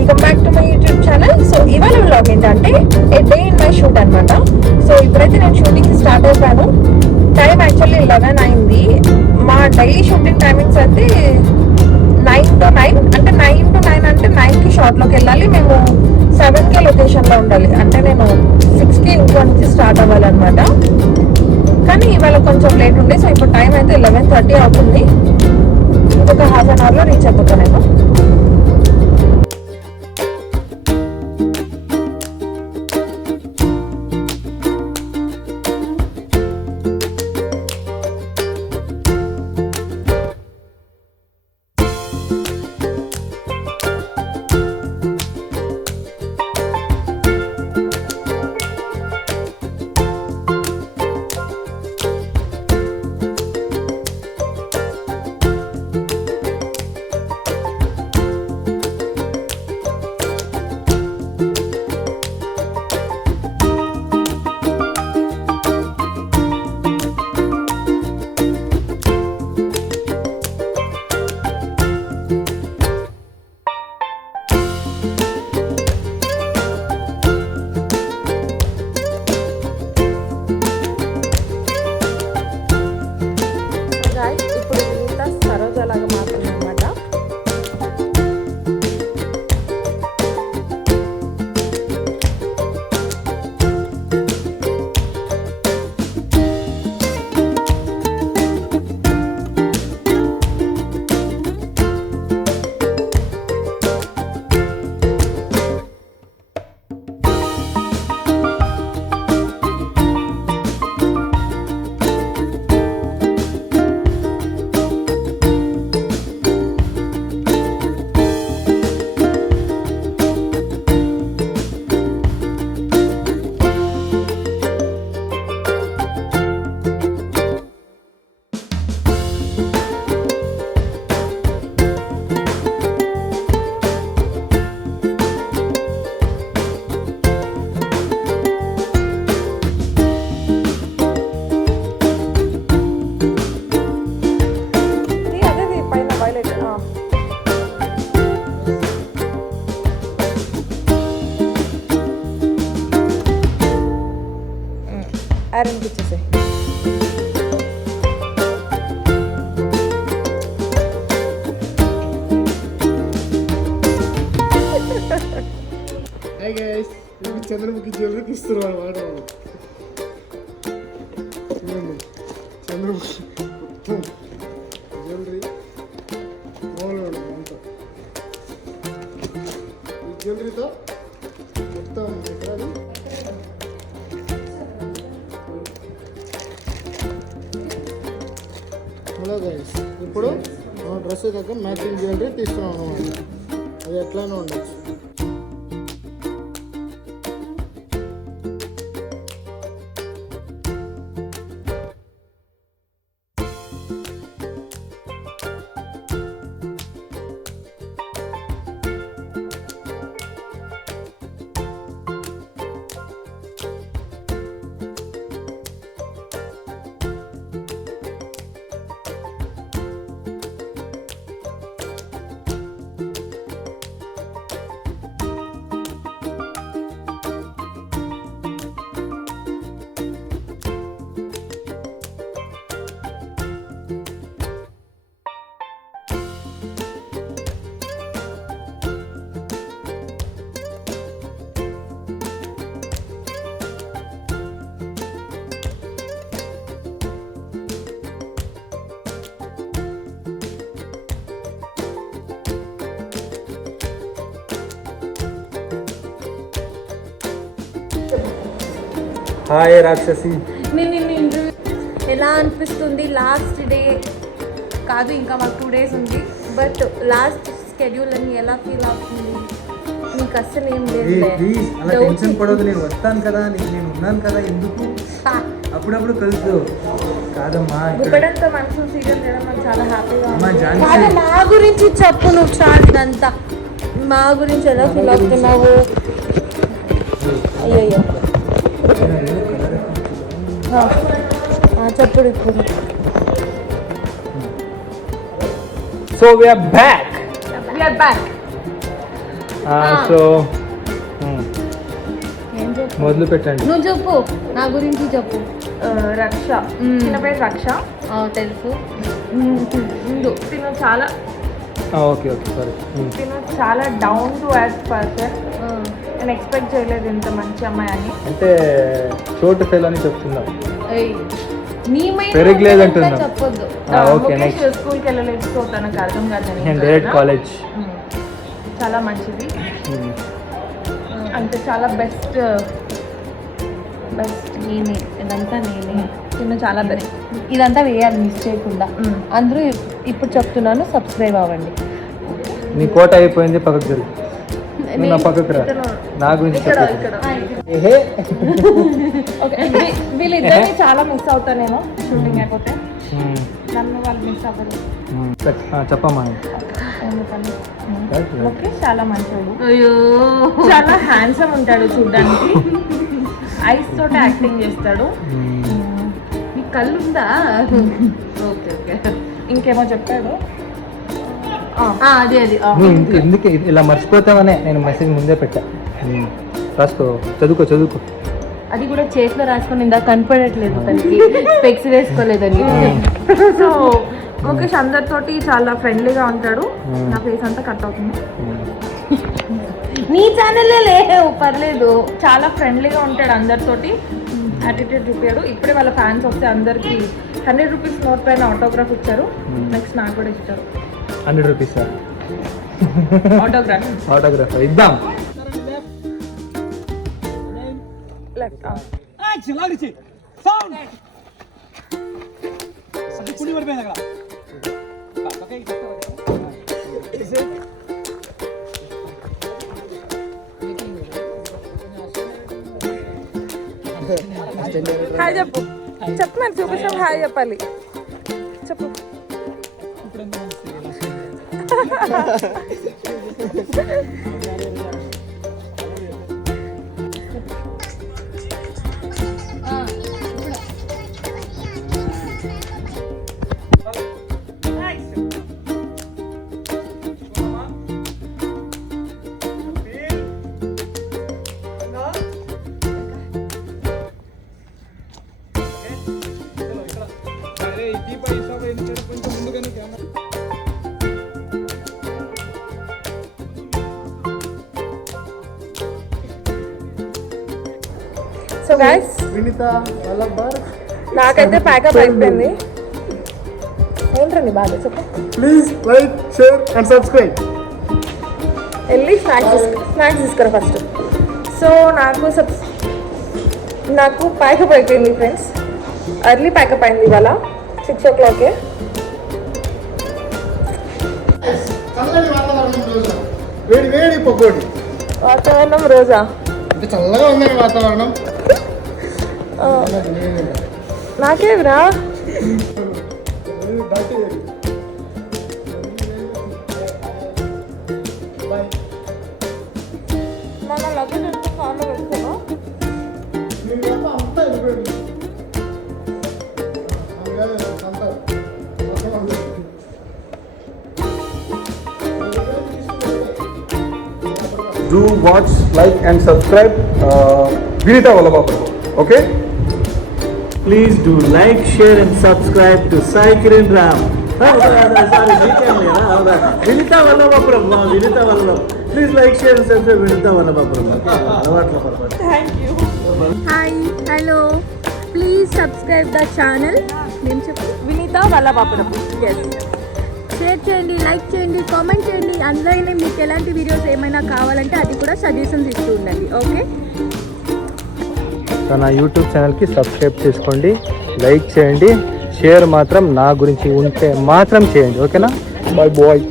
Welcome back to my YouTube channel. So ఇవాళ vlog ఏంటంటే ఏ day in my shoot అనమాట. So ఇప్పుడైతే నేను షూటింగ్ స్టార్ట్ అయిపోయాను. టైం యాక్చువల్లీ 11 అయింది. మా డైలీ షూటింగ్ టైమింగ్స్ అయితే 9 to 9 అంటే 9 to 9 అంటే 9కి షార్ట్లోకి వెళ్ళాలి. మేము 7కి లొకేషన్లో ఉండాలి. అంటే నేను 6కి ఇంట్లో నుంచి స్టార్ట్ అవ్వాలన్నమాట. కానీ ఇవాళ కొంచెం లేట్ ఉండే. సో ఇప్పుడు టైం అయితే 11:30 అవుతుంది. ఇంకొక హాఫ్ అన్ అవర్లో రీచ్ అయిపోతాను నేను. అనిపించేసే చంద్రముఖి జ్యువెలరీ తీస్తున్నారు అన్నమాట. చంద్రముఖి జ్యువెలరీ మామూలుగా అంతా ఈ జ్యువెలరీతో మొత్తం ఎక్కడ హలో గైస్, ఇప్పుడు డ్రెస్ దగ్గర మ్యాచింగ్ జ్యువెలరీ తీస్తున్నాం అన్నమాట. అది ఎట్లానే ఉండొచ్చు. హాయ్ రాక్షసి, నేను ఇంటర్వ్యూ ఎలా అనిపిస్తుంది? లాస్ట్ డే కాదు, ఇంకా మాకు 2 days ఉంది. బట్ లాస్ట్ స్కెడ్యూల్ అని ఎలా ఫీల్ అవుతుంది? నీకు అస్సలు ఏం లేదు. అలా టెన్షన్ పడవద్దు, నేను వస్తాను కదా, నేను ఉన్నాను కదా, ఎందుకు అప్పుడప్పుడు కలుసు కాదమ్మా. గుప్పడంతో మనసు సీరియల్ చేయడం నాకు చాలా హ్యాపీగా ఉంది. కాదు, మా గురించి చెప్పు నువ్వు. చాలంతా మా గురించి ఎలా ఫీల్ అవుతున్నావు? అయ్యయ్యో చెప్పడు ఇప్పుడు. So we are back. So ఏం చెప్పు మొదలు పెట్టండి. నువ్వు చెప్పు, నా గురించి చెప్పు. రక్ష. చిన్న పేరు రక్ష. తెలుసు. ముందు తిను చాలా ఓకే సారీ. తిను చాలా డౌన్ టు ఎర్త్ పర్సన్. నేను ఎక్స్పెక్ట్ చేయలేదు ఇంత మంచి అమ్మాయి అని. అంటే చోటు ఫెయిల్ అని చెప్తున్నాం. నీ మైండ్ పెరగలేదు అంటున్నా. చెప్పొద్దు. Okay next. స్కూల్కి వెళ్ళలేదు, సో తనకు అర్థం కాదు. Direct college. చాలా మంచిది, అంటే చాలా బెస్ట్ నేనే ఇదంతా నేనే. తిను చాలా బెస్ట్. ఇదంతా వేయాలి మిస్ చేయకుండా. అందరూ ఇప్పుడు చెప్తున్నాను, సబ్స్క్రైబ్ అవ్వండి. నీ కోట అయిపోయింది, పక్కకు జరుగు. నా పక్కకు రా, నా గురించి ఇక్కడ చెప్పు. ఇక్కడ ఏహే. ఓకే, వీళ్ళిద్దరిని చాలా మిస్ అవుతానేమో షూటింగ్ అయిపోతే. నన్ను వాళ్ళు మిస్ అవ్వరు. చెప్పమ్మా. ఎందుకని ముఖేష్ చాలా మంచోడు, అయ్యో చాలా హ్యాండ్సమ్ ఉంటాడు చూడ్డానికి. ఐస్ తోటి యాక్టింగ్ చేస్తాడు. నీ కళ్ళు ఉందా? Okay okay. ఇంకేమో చెప్పాడు. అది అది ఎందుకు ఇలా మర్చిపోతామనే నేను మెసేజ్ ముందే పెట్టా. రాసుకో, చదువుకో. అది కూడా చేతిలో రాసుకొని ఇందాక కనపడట్లేదు తనకి, స్పెక్స్ వేసుకోలేదని. సో ముఖేష్ అందరితోటి చాలా ఫ్రెండ్లీగా ఉంటాడు. నా ఫేస్ అంతా కట్ అవుతుంది. నీ ఛానల్లో లేవు, పర్లేదు. చాలా ఫ్రెండ్లీగా ఉంటాడు అందరితోటి, యాటిట్యూడ్ చూపాడు. ఇప్పుడే వాళ్ళ ఫ్యాన్స్ వస్తే అందరికి 100 రూపీస్ నోట్ పైన ఆటోగ్రాఫ్ ఇచ్చారు. నెక్స్ట్ నాకు కూడా ఇచ్చారు 100 రూపీస్ ఆటోగ్రాఫ్ ఇద్దాం. హాయ్ చెప్పు మరి చూపించాం. హాయ్ చెప్పాలి, చెప్పు. సో గైస్, వినీత వల్లభర్, నాకైతే ప్యాకప్ అయిపోయింది. ఏంటండి బాగా చెప్పు. Please like, share and subscribe. వెళ్ళి స్నాక్స్ తీసుకురా ఫస్ట్. సో నాకు ప్యాకప్ అయిపోయింది ఫ్రెండ్స్. ఎర్లీ ప్యాకప్ అయింది ఇవాళ 6 o'clock. చల్లటి వాతావరణం రోజు, వేడి పకోడి. వాతావరణం రోజా అంటే చల్లగా ఉందండి వాతావరణం. నాకేమిరా మన లగేజ్ ఎంత కార్లో పెట్టుకున్నా. Do watch, like and subscribe Vinita Vallabha. Okay? Please do like, share and subscribe to Sai Kiran Ram. Vinita Vallabha Prabhu. Please like, share and subscribe Vinita Vallabha Prabhu. Thank you. Hi, hello, please subscribe the channel. నేను చెప్పు. Vineeta Vallabhapuram. Yes. Share చేయండి, like చేయండి, comment చేయండి. అందులోనే మీకు ఎలాంటి videos ఏమైనా కావాలంటే అది కూడా సజెషన్స్ ఇస్తూ ఉండండి. ఓకే? నా యూట్యూబ్ ఛానల్కి సబ్స్క్రైబ్ చేసుకోండి, లైక్ చేయండి, షేర్ మాత్రం నా గురించి ఉంటే మాత్రం చేయండి. ఓకేనా? Bye bye.